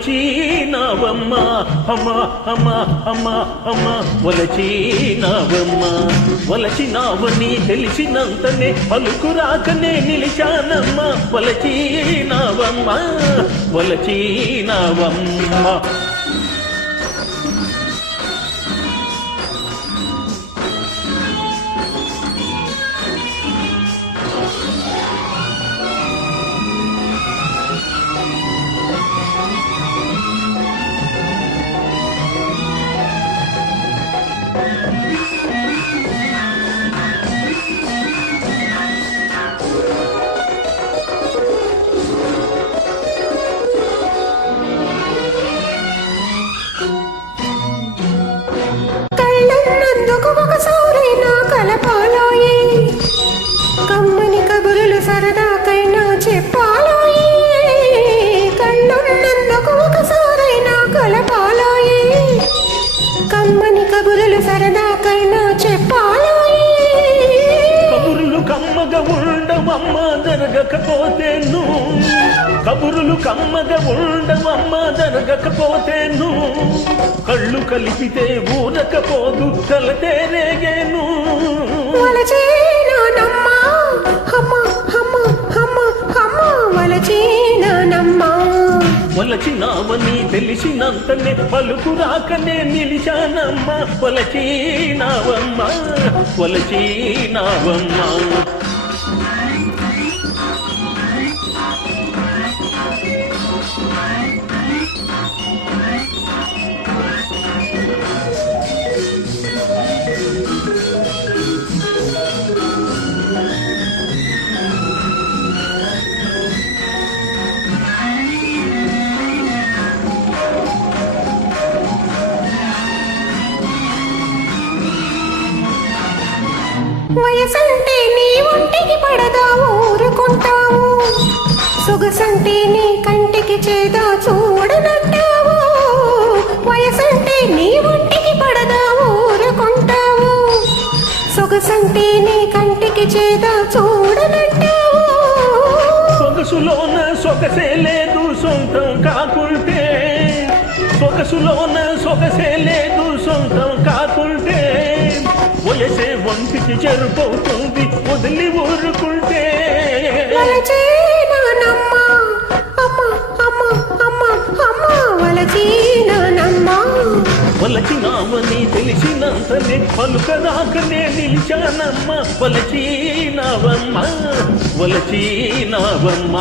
వలచినావమ్మ అమ్మ అమ్మ అమ్మ అమ్మ వలచినావమ్మ వలచినావని తెలిసినంతనే పలుకు రాకనే నిలిచానమ్మ వలచినావమ్మ వలచినావమ్మ కమ్మని కబురులు సరదాకైనా చెప్పాలోయే కళ్ళున్నందుకు ఒకసారైనా కలపాలోయే కమ్మని కబురులు సరదాకైనా చెప్పాలోయే కబురులు కమ్మగా ఉండవమ్మ జరగకపోతేను కబురులు కమ్మగా ఉండవమ్మ జరగకపోతేను కళ్ళు కలిపితే ఊరకపోదు కలతే రేగేను వలచినావని తెలిసినంతనే పలుకు రాకనే నిలిచానమ్మ వలచినావమ్మ వలచినావమ్మ వయసంటే నీ ఒంటికి పడదా ఊరుకుంటావు సొగసంటే నీ కంటికి చేదా చూడనంటావు వయసంటే నీ ఒంటికి పడదా ఊరుకుంటావు సొగసంటే నీ కంటికి చేదా చూడనంటావు సొగసులోన సొగసే లేదు సొంతం కాకుంటే సొగసులోన సొగసే లేదు సొంతం కాకుంటే వయసే ఒంటికి చెరుపవుతుంది వదిలి ఊరుకుంటే వలచినావని తెలిసినంతనే పలుక రాకనే నిలిచానమ్మ వలచినావమ్మ వలచినావమ్మ